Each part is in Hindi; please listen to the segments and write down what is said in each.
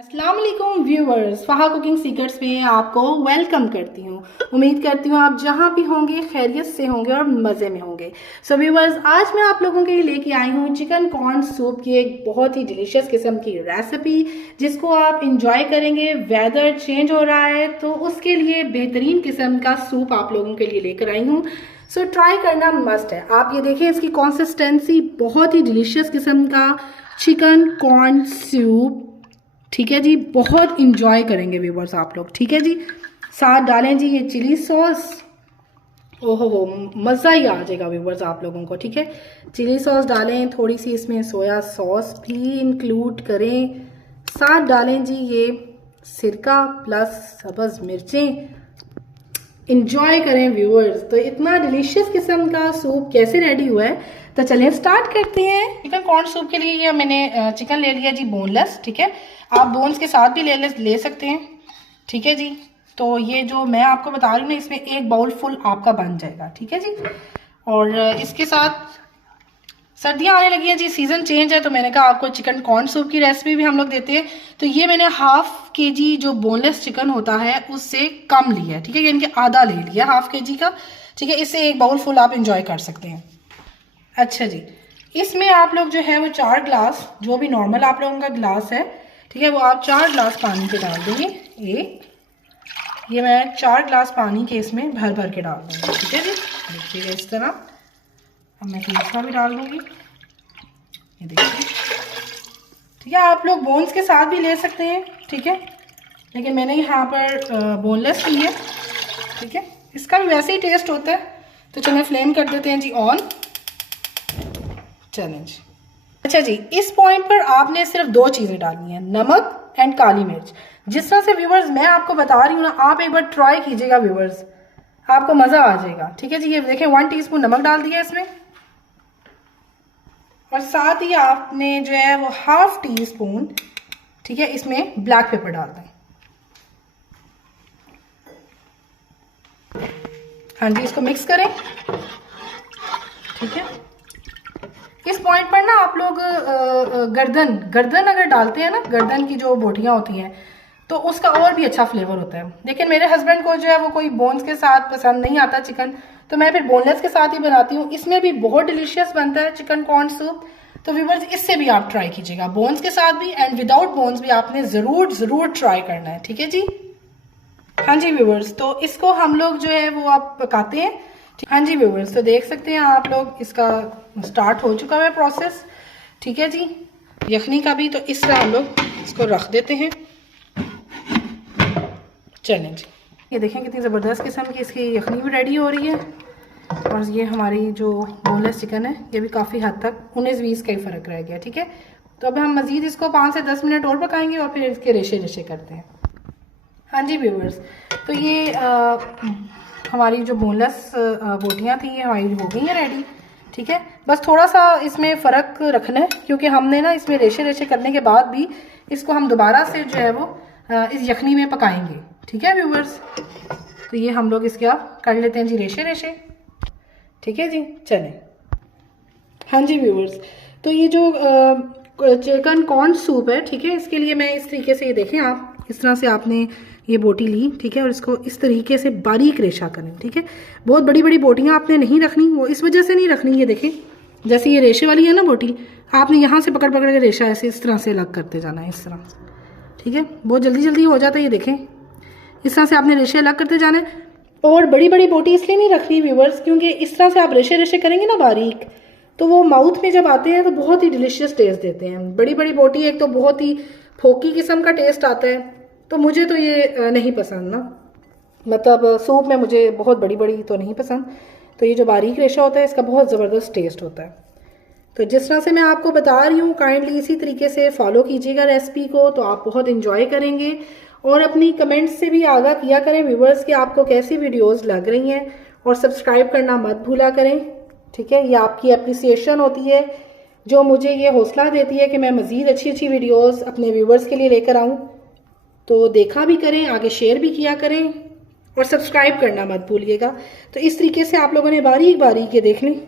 अस्सलाम वालेकुम व्यूवर्स, फ़हा कुकिंग सीक्रेट्स में आपको वेलकम करती हूँ। उम्मीद करती हूँ आप जहाँ भी होंगे खैरियत से होंगे और मज़े में होंगे। सो व्यूवर्स, आज मैं आप लोगों के लिए लेके आई हूँ चिकन कॉर्न सूप की एक बहुत ही डिलीशियस किस्म की रेसिपी, जिसको आप इंजॉय करेंगे। वेदर चेंज हो रहा है तो उसके लिए बेहतरीन किस्म का सूप आप लोगों के लिए लेकर आई हूँ। सो ट्राई करना मस्ट है। आप ये देखें, इसकी कंसिस्टेंसी बहुत ही डिलीशियस किस्म का चिकन कॉर्न सूप, ठीक है जी। बहुत इंजॉय करेंगे व्यूवर्स आप लोग, ठीक है जी। साथ डालें जी ये चिली सॉस, ओहो हो, मज़ा ही आ जाएगा व्यूवर्स आप लोगों को, ठीक है। चिली सॉस डालें, थोड़ी सी इसमें सोया सॉस भी इंक्लूड करें। साथ डालें जी ये सिरका प्लस सब्ज़ मिर्चें। इंजॉय करें व्यूअर्स। तो इतना डिलीशियस किस्म का सूप कैसे रेडी हुआ है, तो चलिए स्टार्ट करते हैं। चिकन कॉर्न सूप के लिए ये मैंने चिकन ले लिया जी बोनलेस, ठीक है। आप बोन्स के साथ भी ले सकते हैं, ठीक है जी। तो ये जो मैं आपको बता रही हूँ ना, इसमें एक बाउल फुल आपका बन जाएगा, ठीक है जी। और इसके साथ सर्दियाँ आने लगी हैं जी, सीज़न चेंज है, तो मैंने कहा आपको चिकन कॉर्न सूप की रेसिपी भी हम लोग देते हैं। तो ये मैंने ½ kg जो बोनलेस चिकन होता है उससे कम लिया है, ठीक है। यानी कि आधा ले लिया ½ kg का, ठीक है। इससे एक बाउल फुल आप इंजॉय कर सकते हैं। अच्छा जी, इसमें आप लोग जो है वो 4 ग्लास, जो भी नॉर्मल आप लोगों का ग्लास है, ठीक है, वो आप 4 ग्लास पानी के डाल देंगे। ये मैं 4 ग्लास पानी के इसमें भर भर के डाल दूँगी, ठीक है जी। देखिएगा इस तरह। अब मैं दूसरा भी डाल दूँगी, ये देखिए, ठीक है। आप लोग बोन्स के साथ भी ले सकते हैं, ठीक है, लेकिन मैंने यहाँ पर बोनलेस ली है, ठीक है। इसका भी वैसे ही टेस्ट होता है। तो चलिए फ्लेम कर देते हैं जी ऑन। चलें जी। अच्छा जी, इस पॉइंट पर आपने सिर्फ 2 चीज़ें डालनी है, नमक एंड काली मिर्च। जिस तरह से व्यूवर्स मैं आपको बता रही हूँ ना, आप एक बार ट्राई कीजिएगा व्यूवर्स, आपको मज़ा आ जाएगा, ठीक है जी। ये देखें 1 टीस्पून नमक डाल दिया इसमें, और साथ ही आपने जो है वो ½ टीस्पून, ठीक है, इसमें ब्लैक पेपर डाल दें। हाँ जी, इसको मिक्स करें, ठीक है। इस पॉइंट पर ना आप लोग गर्दन अगर डालते हैं ना, गर्दन की जो बोटियां होती हैं, तो उसका और भी अच्छा फ्लेवर होता है। लेकिन मेरे हस्बैंड को जो है वो कोई बोन्स के साथ पसंद नहीं आता चिकन, तो मैं फिर बोनलेस के साथ ही बनाती हूँ। इसमें भी बहुत डिलीशियस बनता है चिकन कॉर्न सूप। तो व्यूवर्स, इससे भी आप ट्राई कीजिएगा, बोन्स के साथ भी एंड विदाउट बोन्स भी आपने ज़रूर ट्राई करना है, ठीक है जी। हाँ जी व्यूवर्स, तो इसको हम लोग जो है वो आप पकाते हैं। हाँ जी व्यूवर्स, तो देख सकते हैं आप लोग, इसका स्टार्ट हो चुका है प्रोसेस, ठीक है जी, यखनी का भी। तो इस तरह हम लोग इसको रख देते हैं। चलें जी, ये देखें कितनी ज़बरदस्त किस्म की इसकी यखनी भी रेडी हो रही है। और ये हमारी जो बोनलेस चिकन है, ये भी काफ़ी हद तक 19-20 का ही फ़र्क रह गया, ठीक है। तो अब हम मज़ीद इसको 5 से 10 मिनट और पकाएंगे और फिर इसके रेशे करते हैं। हाँ जी व्यूवर्स, तो ये हमारी जो बोनलेस बोटियाँ थी, ये हमारी हो गई हैं रेडी, ठीक है। बस थोड़ा सा इसमें फ़र्क रखना है, क्योंकि हमने ना इसमें रेशे करने के बाद भी इसको हम दोबारा से जो है वो इस यखनी में पकाएंगे, ठीक है व्यूवर्स। तो ये हम लोग इसके अब कर लेते हैं जी रेशे, ठीक है जी। चलें। हाँ जी व्यूवर्स, तो ये जो चिकन कॉर्न सूप है, ठीक है, इसके लिए मैं इस तरीके से, ये देखें आप, इस तरह से आपने ये बोटी ली, ठीक है, और इसको इस तरीके से बारीक रेशा करें, ठीक है। बहुत बड़ी बड़ी बोटियाँ आपने नहीं रखनी, वो इस वजह से नहीं रखनी, ये देखें जैसे ये रेशे वाली है ना बोटी, आपने यहाँ से पकड़ के रेशा ऐसे इस तरह से अलग करते जाना है, इस तरह, ठीक है। बहुत जल्दी हो जाता है, ये देखें इस तरह से आपने रेशे अलग करते जाना है। और बड़ी बड़ी बोटी इसलिए नहीं रखनी व्यूवर्स, क्योंकि इस तरह से आप रेशे करेंगे ना बारीक, तो वो माउथ में जब आते हैं तो बहुत ही डिलीशियस टेस्ट देते हैं। बड़ी बड़ी बोटी एक तो बहुत ही फोकी किस्म का टेस्ट आता है, तो मुझे तो ये नहीं पसंद ना, मतलब सूप में मुझे बहुत बड़ी तो नहीं पसंद। तो ये जो बारीक रेशा होता है, इसका बहुत ज़बरदस्त टेस्ट होता है। तो जिस तरह से मैं आपको बता रही हूँ, काइंडली इसी तरीके से फॉलो कीजिएगा रेसिपी को, तो आप बहुत इंजॉय करेंगे। और अपनी कमेंट्स से भी आगाह किया करें व्यूवर्स कि आपको कैसी वीडियोस लग रही हैं, और सब्सक्राइब करना मत भूला करें, ठीक है। ये आपकी अप्रिसिएशन होती है जो मुझे ये हौसला देती है कि मैं मज़ीद अच्छी वीडियोस अपने व्यूवर्स के लिए लेकर आऊँ। तो देखा भी करें, आगे शेयर भी किया करें, और सब्सक्राइब करना मत भूलिएगा। तो इस तरीके से आप लोगों ने बारीक ये देख लें,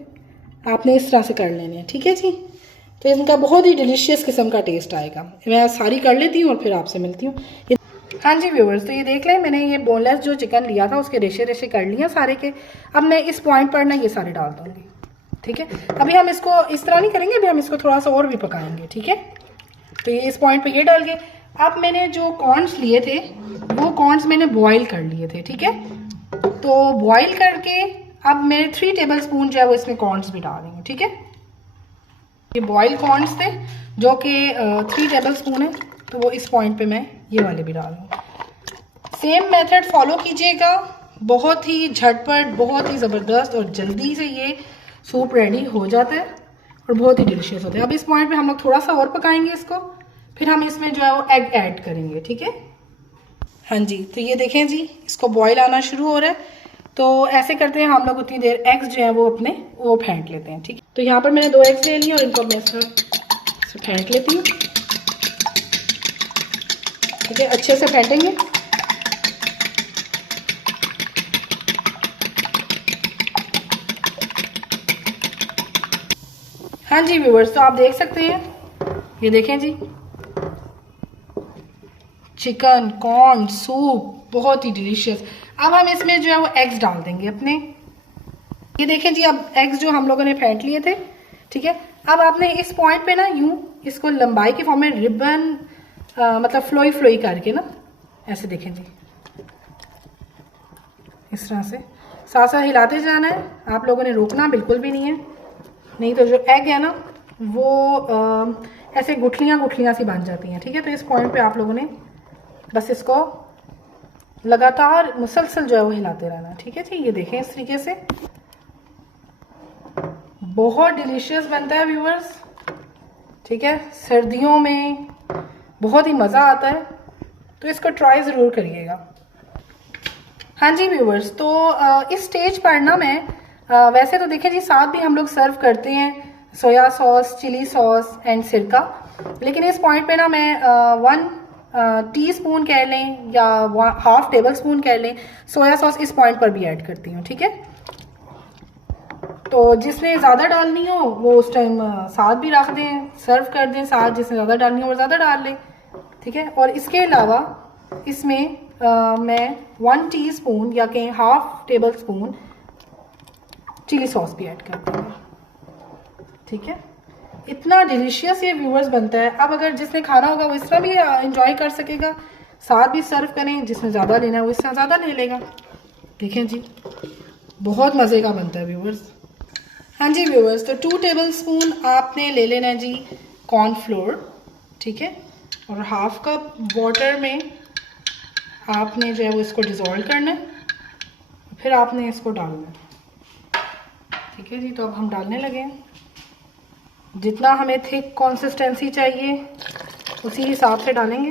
आपने इस तरह से कर लेने हैं, ठीक है जी। तो इनका बहुत ही डिलीशियस किस्म का टेस्ट आएगा। मैं सारी कर लेती हूँ और फिर आपसे मिलती हूँ। हाँ जी व्यूवर्स, तो ये देख लें, मैंने ये बोनलेस जो चिकन लिया था उसके रेशे रेशे कर लिए सारे के। अब मैं इस पॉइंट पर ना ये सारे डाल दूँगी, ठीक है। अभी हम इसको इस तरह नहीं करेंगे, अभी हम इसको थोड़ा सा और भी पकाएंगे, ठीक है। तो ये इस पॉइंट पे ये डाल के, अब मैंने जो कॉर्न्स लिए थे वो कॉर्न्स मैंने बॉईल कर लिए थे, ठीक है। तो बॉईल करके अब मैं 3 टेबल स्पून जो है वो इसमें कॉर्न्स भी डाल रही हूँ, ठीक है। ये बॉयल कॉर्न्स थे जो कि 3 टेबल स्पून है, तो वो इस पॉइंट पे मैं ये वाले भी डाल दूँ। सेम मेथड फॉलो कीजिएगा, बहुत ही झटपट, बहुत ही ज़बरदस्त और जल्दी से ये सूप रेडी हो जाता है और बहुत ही डिलीशियस होता है। अब इस पॉइंट पे हम लोग थोड़ा सा और पकाएंगे इसको, फिर हम इसमें जो है वो एग ऐड करेंगे, ठीक है। हाँ जी, तो ये देखें जी, इसको बॉईल आना शुरू हो रहा है। तो ऐसे करते हैं हम लोग, उतनी देर एग्स जो है वो अपने वो फेंट लेते हैं, ठीक है। तो यहाँ पर मैंने 2 एग्स ले लिए और इनको मैं इसे फेंट लेती हूँ, ठीक है। अच्छे से फेंटेंगे। हाँ जी व्यूवर्स, तो आप देख सकते हैं, ये देखें जी, चिकन कॉर्न सूप बहुत ही डिलीशियस। अब हम इसमें जो है वो एग्स डाल देंगे अपने। ये देखें जी, अब एग्स जो हम लोगों ने फेंट लिए थे, ठीक है। अब आपने इस पॉइंट पे ना यूं इसको लंबाई के फॉर्म में रिबन मतलब फ्लोई फ्लोई करके ना ऐसे देखें जी, इस तरह से साथ साथ हिलाते जाना है। आप लोगों ने रोकना बिल्कुल भी नहीं है, नहीं तो जो एग है ना वो ऐसे गुठलियाँ गुठलियाँ सी बन जाती हैं, ठीक है। तो इस पॉइंट पे आप लोगों ने बस इसको लगातार मुसलसल जो है वो हिलाते रहना, ठीक है जी। ये देखें इस तरीके से बहुत डिलीशियस बनता है व्यूअर्स, ठीक है। सर्दियों में बहुत ही मज़ा आता है, तो इसको ट्राई ज़रूर करिएगा। हाँ जी व्यूअर्स, तो इस स्टेज पर ना मैं वैसे तो देखें जी, साथ भी हम लोग सर्व करते हैं soya sauce, chilli sauce and सिरका, लेकिन इस पॉइंट पे ना मैं 1 टीस्पून कह लें या 1/2 टेबल स्पून कह लें सोया सॉस इस पॉइंट पर भी ऐड करती हूँ, ठीक है। तो जिसने ज़्यादा डालनी हो वो उस टाइम साथ भी रख दें, सर्व कर दें साथ, जिसने ज़्यादा डालनी हो वो ज़्यादा डाल लें, ठीक है। और इसके अलावा इसमें मैं 1 टीस्पून या कहें 1/2 टेबल स्पून चिली सॉस भी ऐड करती हूँ, ठीक है। इतना डिलीशियस ये व्यूअर्स बनता है। अब अगर जिसने खाना होगा वो इस तरह भी इंजॉय कर सकेगा, साथ भी सर्व करें, जिसने ज़्यादा लेना है वो इस तरह ज़्यादा ले लेगा। देखें जी, बहुत मज़े का बनता है व्यूअर्स। हाँ जी व्यूअर्स, तो 2 टेबल स्पून आपने ले लेना है जी कॉर्नफ्लोर, ठीक है। और 1/2 कप वाटर में आपने जो है वो इसको डिज़ोल्व करना है, फिर आपने इसको डालना है, ठीक है जी। तो अब हम डालने लगे हैं। जितना हमें थिक कंसिस्टेंसी चाहिए उसी हिसाब से डालेंगे,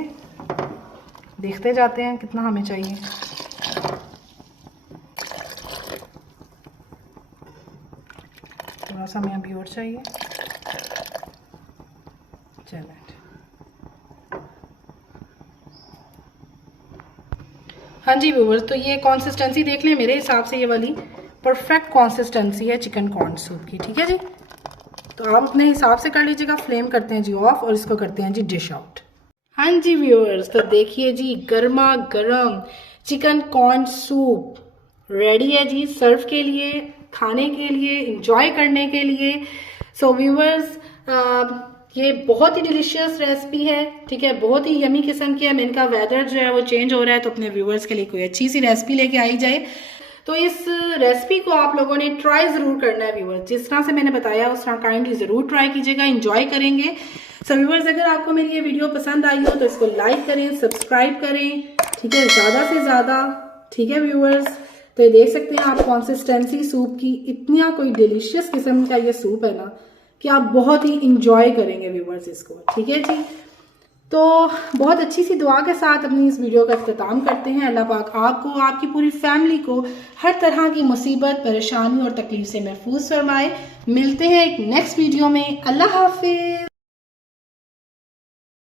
देखते जाते हैं कितना हमें चाहिए। थोड़ा सा हमें अभी और चाहिए, चलो। हाँ जी व्यूअर्स, तो ये कंसिस्टेंसी देख लें, मेरे हिसाब से ये वाली परफेक्ट कंसिस्टेंसी है चिकन कॉर्न सूप की, ठीक है जी। तो आप अपने हिसाब से कर लीजिएगा। फ्लेम करते हैं जी ऑफ और इसको करते हैं जी डिश आउट। हाँ जी व्यूअर्स, तो देखिए जी, गर्मा गर्म चिकन कॉर्न सूप रेडी है जी, सर्व के लिए, खाने के लिए, इंजॉय करने के लिए। सो व्यूअर्स, ये बहुत ही डिलीशियस रेसिपी है, ठीक है, बहुत ही यमी किस्म की है। मैं इनका वेदर जो है वो चेंज हो रहा है, तो अपने व्यूअर्स के लिए कोई अच्छी सी रेसिपी लेके आई जाए। तो इस रेसिपी को आप लोगों ने ट्राई ज़रूर करना है व्यूअर्स, जिस तरह से मैंने बताया उस तरह काइंडली ज़रूर ट्राई कीजिएगा, इंजॉय करेंगे। सो व्यूअर्स, अगर आपको मेरी ये वीडियो पसंद आई हो तो इसको लाइक करें, सब्सक्राइब करें, ठीक है, ज़्यादा से ज़्यादा, ठीक है व्यूअर्स। तो ये देख सकते हैं आप कंसिस्टेंसी सूप की, इतना कोई डिलीशियस किस्म का ये सूप है ना कि आप बहुत ही इंजॉय करेंगे व्यूअर्स इसको, ठीक है जी। तो बहुत अच्छी सी दुआ के साथ अपनी इस वीडियो का इख्तिताम करते हैं। अल्लाह पाक आपको, आपकी पूरी फैमिली को हर तरह की मुसीबत, परेशानी और तकलीफ से महफूज फरमाए। मिलते हैं एक नेक्स्ट वीडियो में। अल्लाह हाफिज।